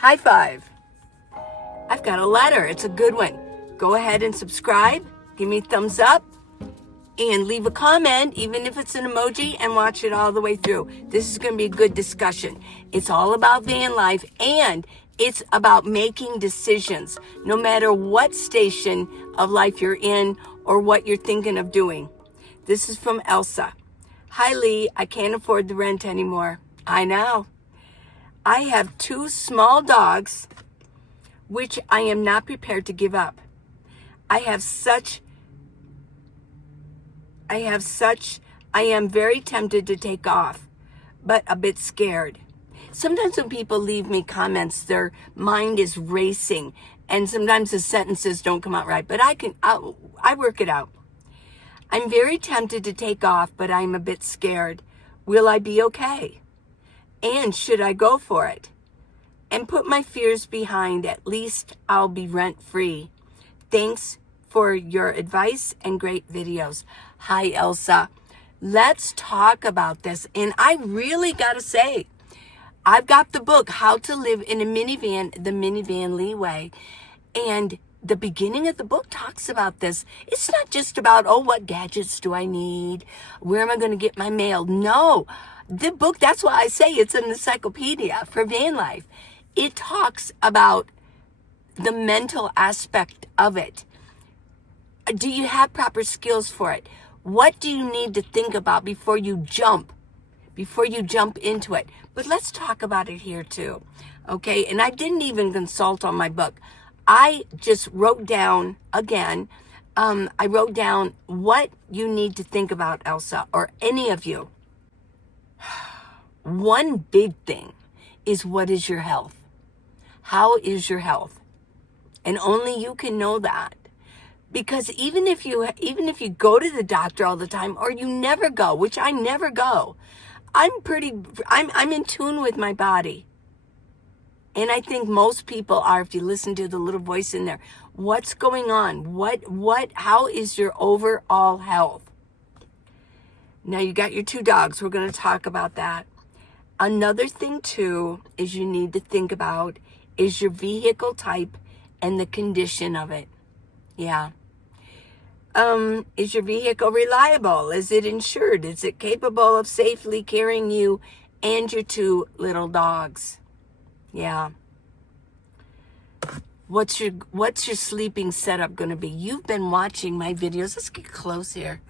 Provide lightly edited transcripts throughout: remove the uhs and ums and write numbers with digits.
High five. I've got a letter. It's a good one. Go ahead and subscribe. Give me a thumbs up. And leave a comment, even if it's an emoji, and watch it all the way through. This is going to be a good discussion. It's all about van life, and it's about making decisions, no matter what station of life you're in or what you're thinking of doing. This is from Elsa. Hi, Lee. I can't afford the rent anymore. I know. I have 2 small dogs, which I am not prepared to give up. I am very tempted to take off, but a bit scared. Sometimes when people leave me comments, their mind is racing, and sometimes the sentences don't come out right, but I work it out. I'm very tempted to take off, but I'm a bit scared. Will I be okay? And should I go for it? And put my fears behind, at least I'll be rent-free. Thanks for your advice and great videos. Hi, Elsa. Let's talk about this. And I really got to say, I've got the book, How to Live in a Minivan, the Minivan Lee Way. And the beginning of the book talks about this. It's not just about, oh, what gadgets do I need? Where am I going to get my mail? No. The book, that's why I say it's an encyclopedia for van life. It talks about the mental aspect of it. Do you have proper skills for it? What do you need to think about before you jump into it? But let's talk about it here too, okay? And I didn't even consult on my book. I just wrote down, again, I wrote down what you need to think about, Elsa, or any of you. One big thing is, what is your health? How is your health? And only you can know that. Because even if you go to the doctor all the time, or you never go, which I never go, I'm in tune with my body. And I think most people are, if you listen to the little voice in there. What's going on? How is your overall health? Now you got your 2 dogs. We're going to talk about that. Another thing too is you need to think about is your vehicle type and the condition of it. Yeah. Is your vehicle reliable? Is it insured? Is it capable of safely carrying you and your 2 little dogs? Yeah. What's your sleeping setup going to be? You've been watching my videos. Let's get close here.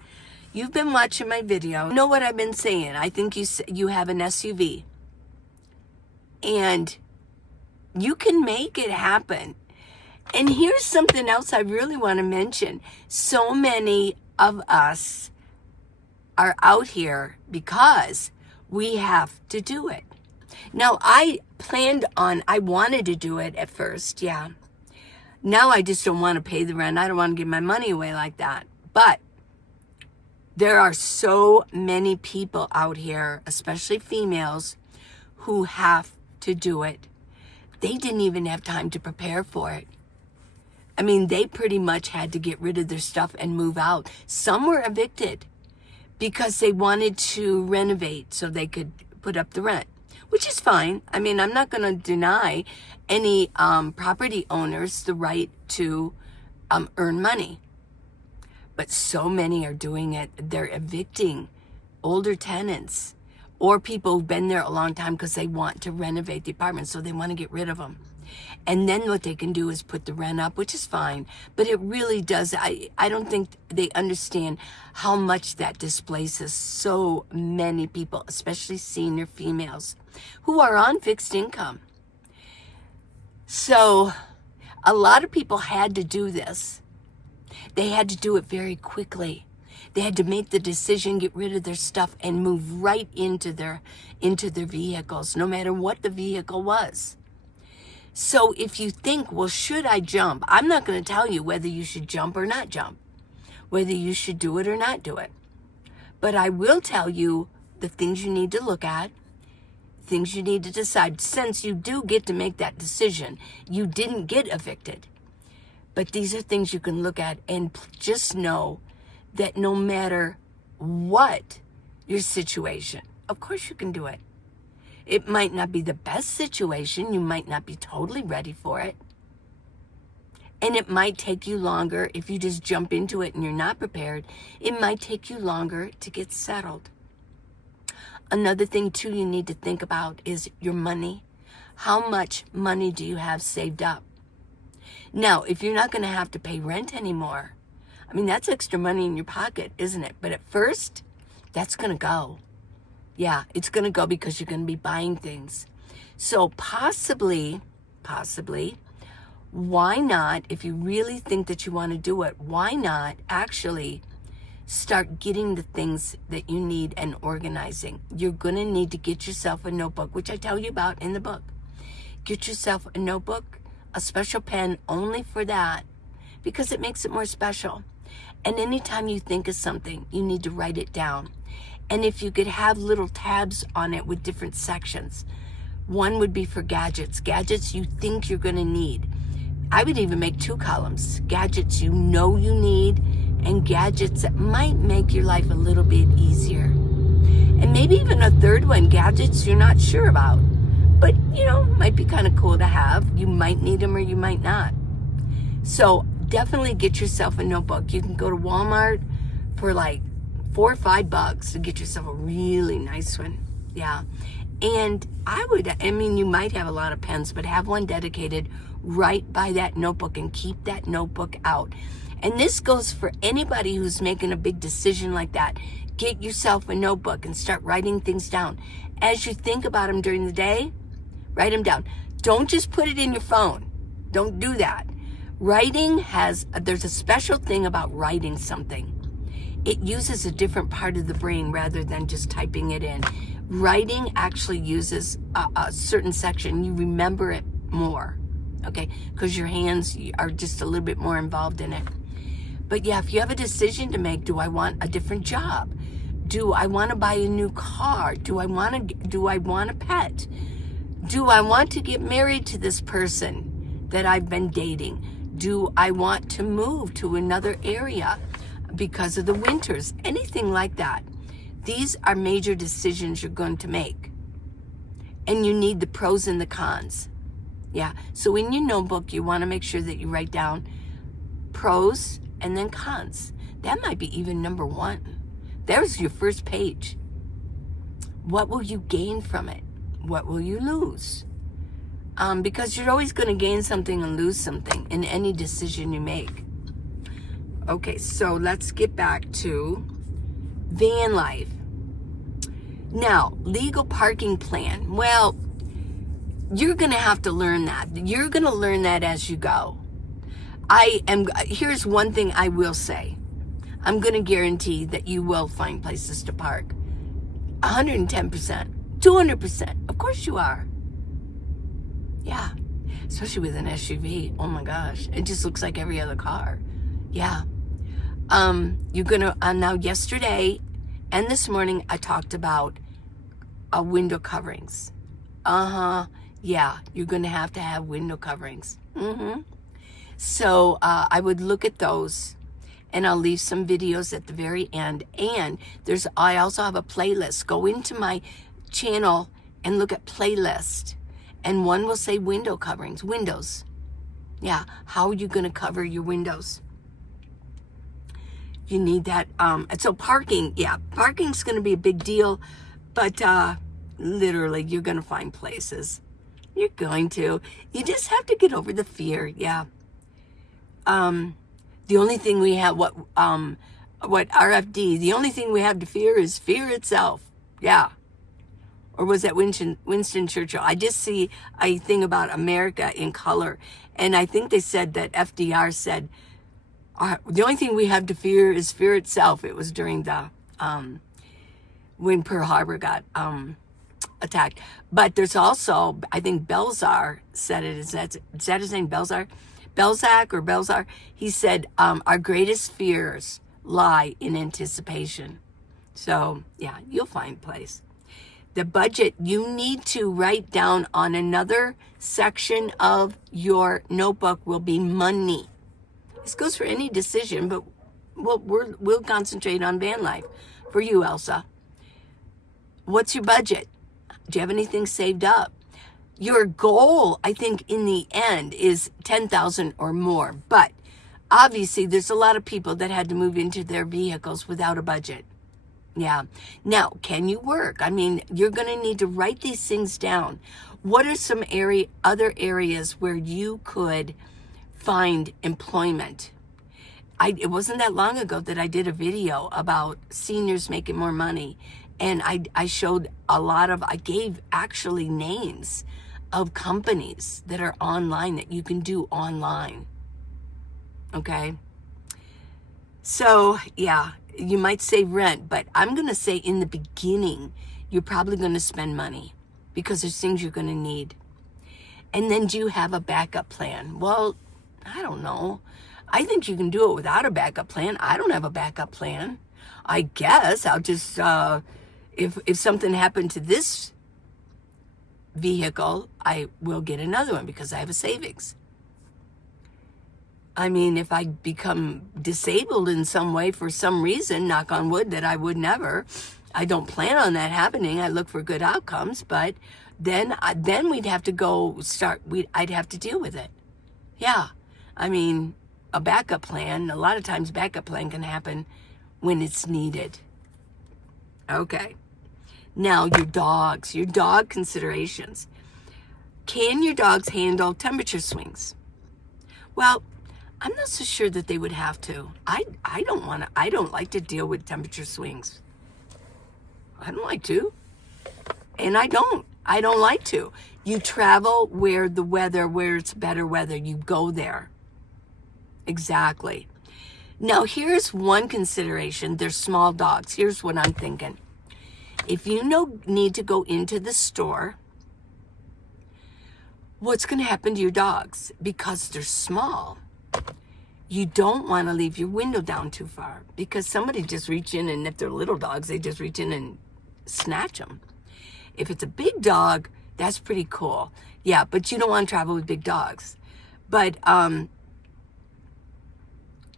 You've been watching my video. You know what I've been saying. I think you have an SUV. And you can make it happen. And here's something else I really want to mention. So many of us are out here because we have to do it. Now, I wanted to do it at first, yeah. Now I just don't want to pay the rent. I don't want to give my money away like that. But there are so many people out here, especially females, who have to do it. They didn't even have time to prepare for it. I mean, they pretty much had to get rid of their stuff and move out. Some were evicted because they wanted to renovate so they could put up the rent, which is fine. I mean, I'm not going to deny any property owners the right to earn money. But so many are doing it. They're evicting older tenants or people who've been there a long time because they want to renovate the apartment, so they want to get rid of them. And then what they can do is put the rent up, which is fine. But it really does. I don't think they understand how much that displaces so many people, especially senior females, who are on fixed income. So a lot of people had to do this. They had to do it very quickly. They had to make the decision, get rid of their stuff, and move right into their vehicles, no matter what the vehicle was. So if you think, well, should I jump? I'm not going to tell you whether you should jump or not jump, whether you should do it or not do it. But I will tell you the things you need to look at, things you need to decide. Since you do get to make that decision, you didn't get evicted. But these are things you can look at, and just know that no matter what your situation, of course you can do it. It might not be the best situation. You might not be totally ready for it. And it might take you longer if you just jump into it and you're not prepared. It might take you longer to get settled. Another thing, too, you need to think about is your money. How much money do you have saved up? Now, if you're not going to have to pay rent anymore, I mean, that's extra money in your pocket, isn't it? But at first, that's going to go. Yeah, it's going to go because you're going to be buying things. So possibly, why not, if you really think that you want to do it, why not actually start getting the things that you need and organizing? You're going to need to get yourself a notebook, which I tell you about in the book. Get yourself a notebook, a special pen only for that, because it makes it more special. And anytime you think of something, you need to write it down. And if you could have little tabs on it with different sections, one would be for gadgets you think you're going to need. I would even make 2 columns, gadgets you know you need and gadgets that might make your life a little bit easier. And maybe even a third one, gadgets you're not sure about, but might be kind of cool to have. You might need them or you might not. So definitely get yourself a notebook. You can go to Walmart for like $4 or $5 to get yourself a really nice one. Yeah. And you might have a lot of pens, but have one dedicated right by that notebook and keep that notebook out. And this goes for anybody who's making a big decision like that. Get yourself a notebook and start writing things down. As you think about them during the day, write them down. Don't just put it in your phone. Don't do that. There's a special thing about writing something. It uses a different part of the brain rather than just typing it in. Writing actually uses a certain section. You remember it more, okay? Because your hands are just a little bit more involved in it. But yeah, if you have a decision to make, do I want a different job? Do I want to buy a new car? Do I want a pet? Do I want to get married to this person that I've been dating? Do I want to move to another area because of the winters? Anything like that. These are major decisions you're going to make. And you need the pros and the cons. Yeah. So in your notebook, you want to make sure that you write down pros and then cons. That might be even number 1. There's your first page. What will you gain from it? What will you lose? Because you're always going to gain something and lose something in any decision you make. Okay, so let's get back to van life. Now, legal parking plan. Well, you're going to have to learn that. You're going to learn that as you go. Here's one thing I will say. I'm going to guarantee that you will find places to park. 110%, 200%. Of course you are. Yeah. Especially with an SUV. Oh my gosh. It just looks like every other car. Yeah. You're going to, now yesterday and this morning I talked about window coverings. Yeah. You're going to have window coverings. So I would look at those. And I'll leave some videos at the very end. And I also have a playlist. Go into my channel and look at playlist. And one will say window coverings, windows. Yeah, how are you going to cover your windows? You need that. So parking, yeah, parking's going to be a big deal. But literally, you're going to find places. You're going to. You just have to get over the fear, yeah. The only thing we have, RFD, the only thing we have to fear is fear itself. Yeah. Or was that Winston Churchill? I just see a thing about America in color. And I think they said that FDR said, the only thing we have to fear is fear itself. It was during the, when Pearl Harbor got attacked. But there's also, I think Belzar said it. Is that his name, Belzar? Belzar, he said, our greatest fears lie in anticipation. So, yeah, you'll find a place. The budget, you need to write down on another section of your notebook will be money. This goes for any decision, but we'll concentrate on van life. For you, Elsa. What's your budget? Do you have anything saved up? Your goal, I think, in the end is 10,000 or more. But obviously, there's a lot of people that had to move into their vehicles without a budget. Yeah. Now, can you work? I mean, you're going to need to write these things down. What are some other areas where you could find employment? It wasn't that long ago that I did a video about seniors making more money. And I showed I gave actually names of companies that are online that you can do online. Okay? So, yeah, you might save rent, but I'm going to say in the beginning, you're probably going to spend money because there's things you're going to need. And then do you have a backup plan? Well, I don't know. I think you can do it without a backup plan. I don't have a backup plan. I guess I'll just, if something happened to this vehicle, I will get another one because I have a savings. I mean, if I become disabled in some way for some reason, knock on wood that I would never, I don't plan on that happening. I look for good outcomes, but then we'd have to I'd have to deal with it. Yeah. I mean, a backup plan, a lot of times backup plan can happen when it's needed. Okay. Now, your dog considerations. Can your dogs handle temperature swings? Well, I'm not so sure that they would have to. I don't like to deal with temperature swings. I don't like to. And I don't like to. You travel where it's better weather. You go there. Exactly. Now, here's one consideration. They're small dogs. Here's what I'm thinking. If you need to go into the store, what's going to happen to your dogs? Because they're small, you don't want to leave your window down too far because somebody just reach in, and if they're little dogs, they just reach in and snatch them. If it's a big dog, that's pretty cool. Yeah, but you don't want to travel with big dogs. But Paul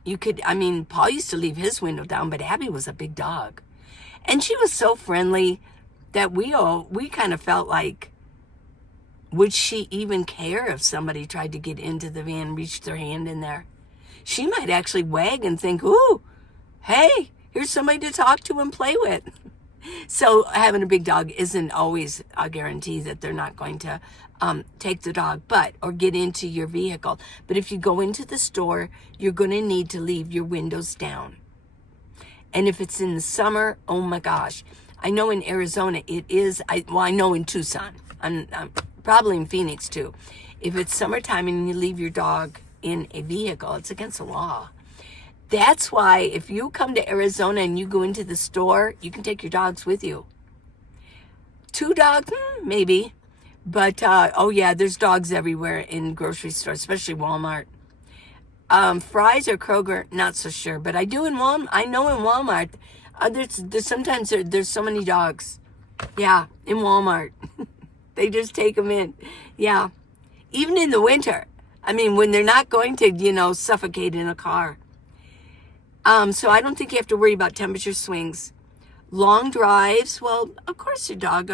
used to leave his window down, but Abby was a big dog. And she was so friendly that we kind of felt like, would she even care if somebody tried to get into the van, reach their hand in there? She might actually wag and think, ooh, hey, here's somebody to talk to and play with. So having a big dog isn't always a guarantee that they're not going to take the dog or get into your vehicle. But if you go into the store, you're going to need to leave your windows down. And if it's in the summer, oh my gosh. I know in Arizona it is, I know in Tucson, I'm probably in Phoenix too. If it's summertime and you leave your dog in a vehicle, it's against the law. That's why if you come to Arizona and you go into the store, you can take your dogs with you. 2 dogs, maybe. But, there's dogs everywhere in grocery stores, especially Walmart. Fry's or Kroger, not so sure. But I know in Walmart, there's so many dogs. Yeah, in Walmart. They just take them in. Yeah. Even in the winter. I mean, when they're not going to, suffocate in a car. So I don't think you have to worry about temperature swings. Long drives, well, of course your dog,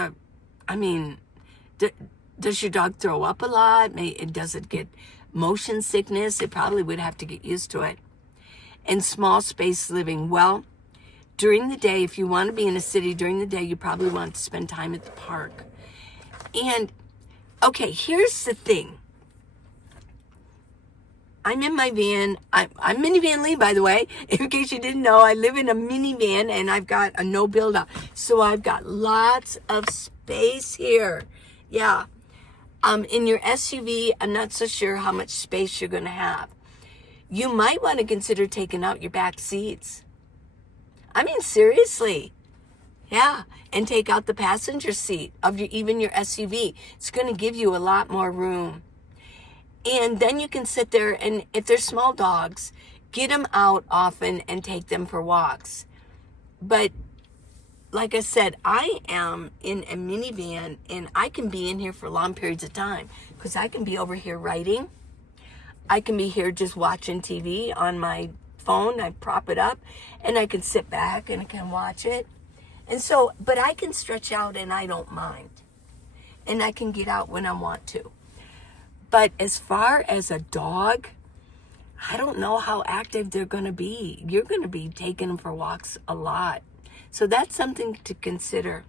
does your dog throw up a lot? Does it get motion sickness? It probably would have to get used to it. And small space living, well, during the day, if you want to be in a city during the day, you probably want to spend time at the park. And, okay, here's the thing. I'm in my van. I'm Minivan Lee, by the way. In case you didn't know, I live in a minivan and I've got a no build out. So I've got lots of space here. Yeah. In your SUV, I'm not so sure how much space you're going to have. You might want to consider taking out your back seats. I mean, seriously. Yeah. And take out the passenger seat of even your SUV. It's going to give you a lot more room. And then you can sit there, and if they're small dogs, get them out often and take them for walks. But like I said, I am in a minivan, and I can be in here for long periods of time because I can be over here writing. I can be here just watching TV on my phone. I prop it up, and I can sit back and I can watch it. And so, but I can stretch out, and I don't mind. and I can get out when I want to. But as far as a dog, I don't know how active they're going to be. You're going to be taking them for walks a lot. So that's something to consider.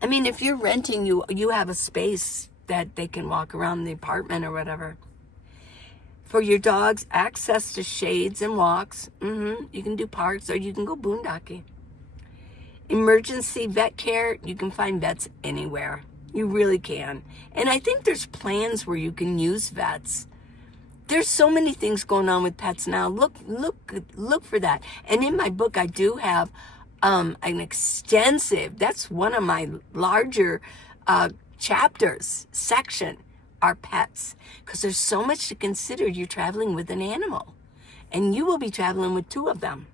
I mean, if you're renting, you have a space that they can walk around the apartment or whatever. For your dogs, access to shades and walks. You can do parks, or you can go boondocking. Emergency vet care, you can find vets anywhere. You really can. And I think there's plans where you can use vets. There's so many things going on with pets now. Look for that. And in my book, I do have an extensive, that's one of my larger chapters, section, are pets. Because there's so much to consider. You're traveling with an animal. And you will be traveling with 2 of them.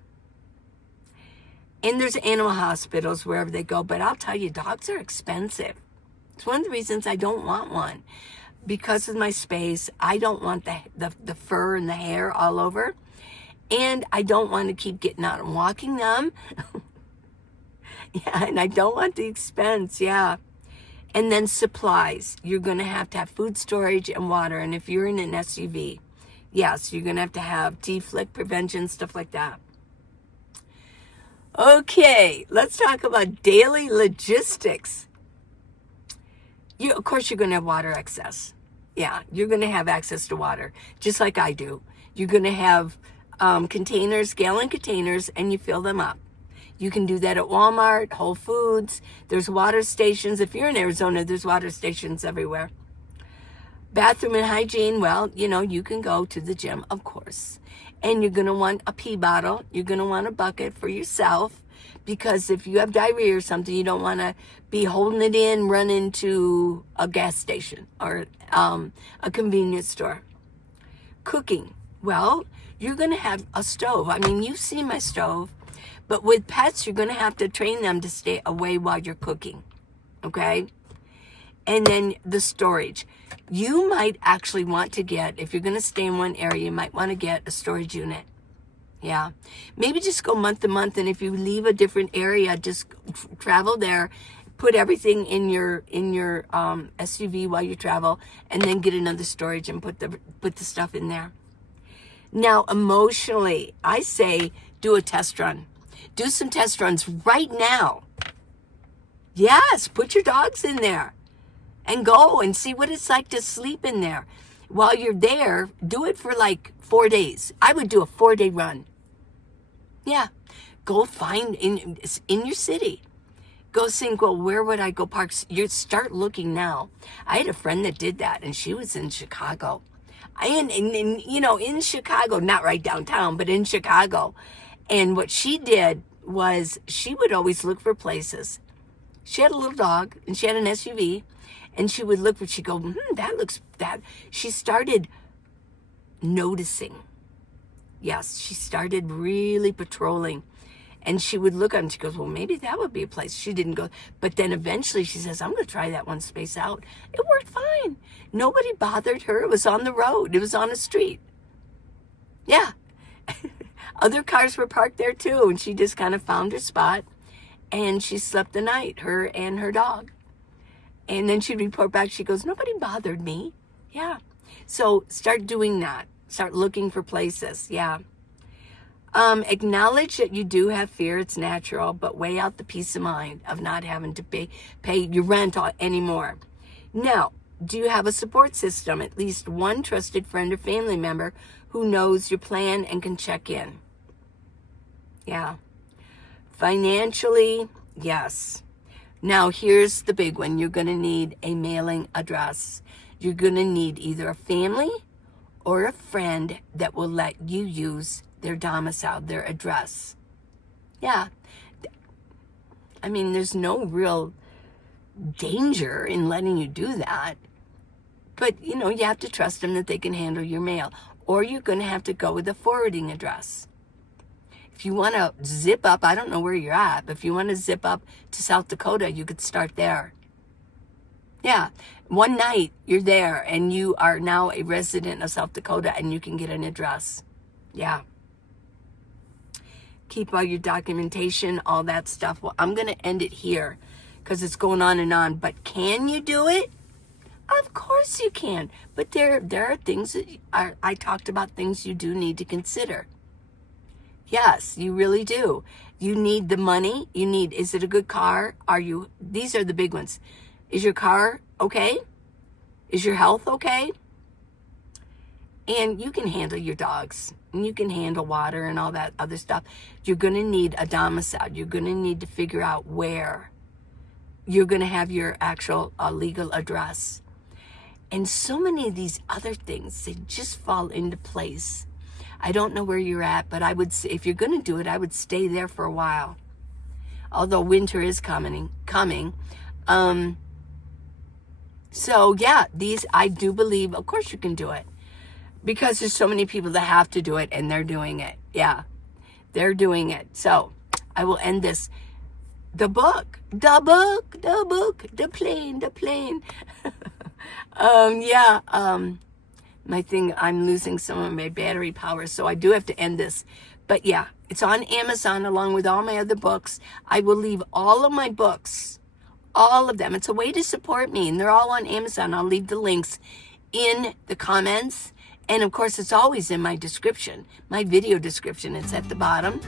And there's animal hospitals wherever they go. But I'll tell you, dogs are expensive. It's one of the reasons I don't want one. Because of my space, I don't want the fur and the hair all over. And I don't want to keep getting out and walking them. Yeah, and I don't want the expense, yeah. And then supplies. You're going to have food storage and water. And if you're in an SUV, yes, you're going to have deflick prevention, stuff like that. Okay, let's talk about daily logistics. Of course, you're going to have water access. Yeah, you're going to have access to water, just like I do. You're going to have containers, gallon containers, and you fill them up. You can do that at Walmart, Whole Foods. There's water stations. If you're in Arizona, there's water stations everywhere. Bathroom and hygiene, well, you can go to the gym, of course. And you're going to want a pee bottle. You're going to want a bucket for yourself. Because if you have diarrhea or something, you don't want to be holding it in, run into a gas station or a convenience store. Cooking. Well, you're going to have a stove. I mean, you've seen my stove. But with pets, you're going to have to train them to stay away while you're cooking. Okay? And then the storage. You might actually want to get, if you're going to stay in one area, you might want to get a storage unit. Yeah. Maybe just go month to month, and if you leave a different area, just travel there, put everything in your SUV while you travel, and then get another storage and put the stuff in there. Now, emotionally, I say do a test run. Do some test runs right now. Yes, put your dogs in there and go and see what it's like to sleep in there. While you're there, do it for like 4 days. I would do a 4-day run. Yeah, go find in your city. Go think, well, where would I go park? You start looking now. I had a friend that did that, and she was in Chicago. In Chicago, not right downtown, but in Chicago. And what she did was she would always look for places. She had a little dog, and she had an SUV, and she would look for, she'd go, that. She started noticing. Yes, she started really patrolling. And she would look and she goes, well, maybe that would be a place. She didn't go. But then eventually she says, I'm going to try that one space out. It worked fine. Nobody bothered her. It was on the road. It was on a street. Yeah. Other cars were parked there too. And she just kind of found her spot. And she slept the night, her and her dog. And then she'd report back. She goes, nobody bothered me. Yeah. So start doing that. Start looking for places. Yeah. Acknowledge that you do have fear. It's natural, but weigh out the peace of mind of not having to pay your rent anymore. Now, do you have a support system? At least one trusted friend or family member who knows your plan and can check in. Yeah. Financially, yes. Now, here's the big one. You're going to need a mailing address. You're going to need either a family or a friend that will let you use their domicile, their address. Yeah. I mean, there's no real danger in letting you do that. But, you have to trust them that they can handle your mail. Or you're going to have to go with a forwarding address. If you want to zip up, I don't know where you're at, but if you want to zip up to South Dakota, you could start there. Yeah. One night you're there and you are now a resident of South Dakota and you can get an address. Yeah. Keep all your documentation, all that stuff. Well, I'm going to end it here because it's going on and on. But can you do it? Of course you can. But there are things that I talked about, things you do need to consider. Yes, you really do. You need the money. Is it a good car? These are the big ones. Is your car okay? Is your health okay? And you can handle your dogs, and you can handle water and all that other stuff. You're going to need a domicile. You're going to need to figure out where you're going to have your actual legal address. And so many of these other things, they just fall into place. I don't know where you're at, but I would say, if you're going to do it, I would stay there for a while. Although winter is coming. So yeah, I do believe, of course you can do it. Because there's so many people that have to do it, and they're doing it. Yeah, they're doing it. So I will end this. The plane. My thing, I'm losing some of my battery power, so I do have to end this. But yeah, it's on Amazon along with all my other books. I will leave all of my books, all of them. It's a way to support me, and they're all on Amazon. I'll leave the links in the comments. And of course, it's always in my description, my video description. It's at the bottom.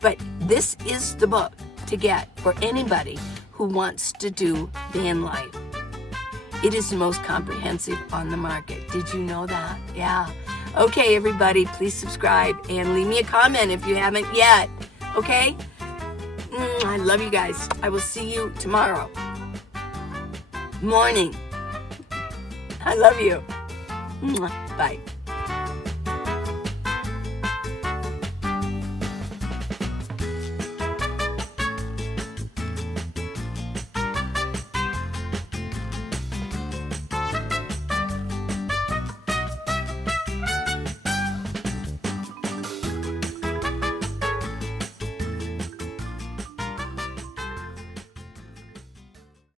But this is the book to get for anybody who wants to do van life. It is the most comprehensive on the market. Did you know that? Yeah. Okay, everybody, please subscribe and leave me a comment if you haven't yet. Okay? I love you guys. I will see you tomorrow morning. I love you. Bye.